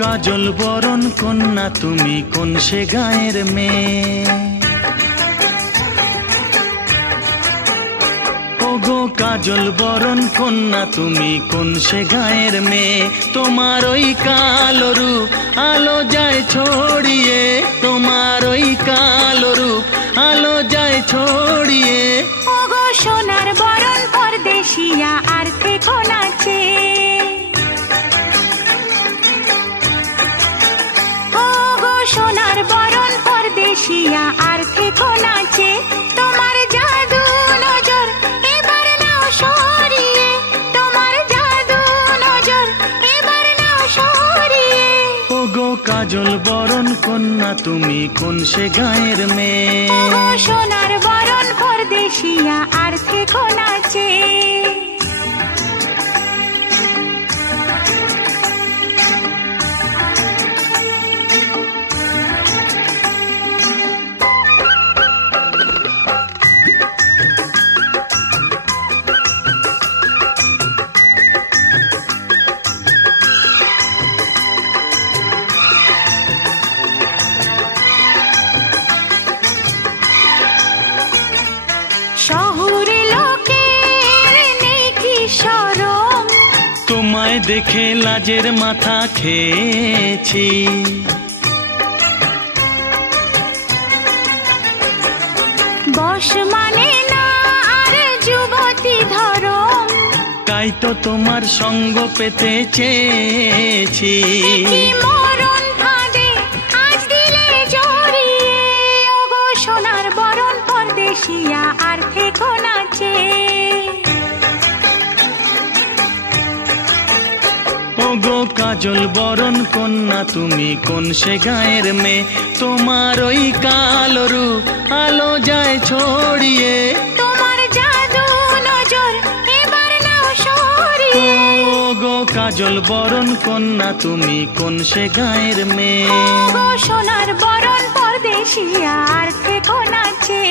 কাজল বরণ কন্যা তুমি কোন সে গায়ের মেয়ে? ওগো কাজল বরণ কন্যা তুমি কোন সে গায়ের মেয়ে? তোমার ওই কালো রূপ আলো যায় ছড়িয়ে, তোমার ওই কালো রূপ আলো যায় ছড়িয়ে। ওগো সোনার বরণ পরদেশিয়া আর থেকো নাচে, ওগো সোনার বরণ পরদেশিয়া আর থেকো নাচে। তোমার জাদু নজর এবার নাও সরিয়ে, তোমার জাদু নজর এবার নাও সরিয়ে। ওগো কাজল বরণ কন্যা তুমি কোন সে গায়ের মেয়ে? ওগো সোনার বরণ পরদেশিয়া আর থেকো নাচে। শহুরে লোকের নেই কি শরম, তোমায় দেখে লাজের মাথা খেয়েছি। বশ মানে না আর যুবতী ধরম, তাই তো তোমার সঙ্গ পেতে চেয়েছি। কি মরণ ফাঁদে আজ দিলে জড়িয়ে। ওগো সোনার বরণ পরদেশিয়া আর থেকো নাচে, ওগো কাজল বরণ কন্যা তুমি কোন সে গায়ের মেয়ে? তোমার ওই কালো রূপ আলো যায় ছড়িয়ে, তোমার জাদু নজর এবার নাও সরিয়ে। ওগো কাজল বরণ কন্যা তুমি কোন সে গায়ের মেয়ে? ওগো সোনার বরণ পরদেশিয়া আর থেকো নাচে।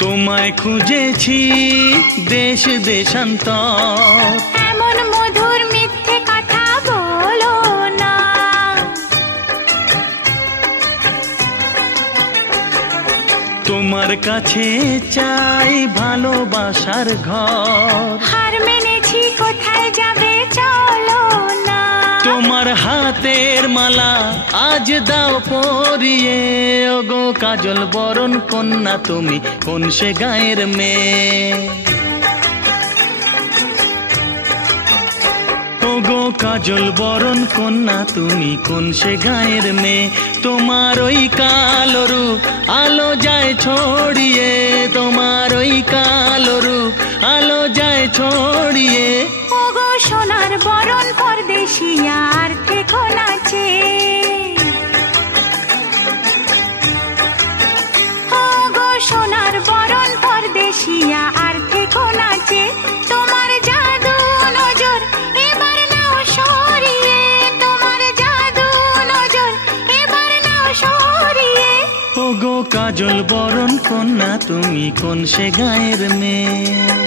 তোমায় খুঁজেছি দেশ দেশান্তর, এমন মধুর মিথ্যে কথা বলো না। তোমার কাছে চাই ভালোবাসার ঘর, হার মেনেছি কোথায় যাবে চলো না। তোমার হাতের মালা আজ দাও পরিয়ে। ওগো কাজল বরণ কন্যা তুমি কোন সে গায়ের মেয়ে? ওগো কাজল বরণ কন্যা তুমি কোন সে গায়ের মেয়ে? তোমার ওই কালো রূপ আলো যায় ছড়িয়ে, তোমার ওই কালো রূপ আলো যায় ছড়িয়ে। ওগো সোনার বরণ পরদেশিয়া আর থেকো নাচে, ওগো সোনার বরণ পরদেশিয়া আর থেকো নাচে। তোমার জাদু নজর এবার নাও সরিয়ে, তোমার জাদু নজর এবার নাও সরিয়ে। ওগো কাজল বরণ কন্যা তুমি কোন সে গায়ের মেয়ে?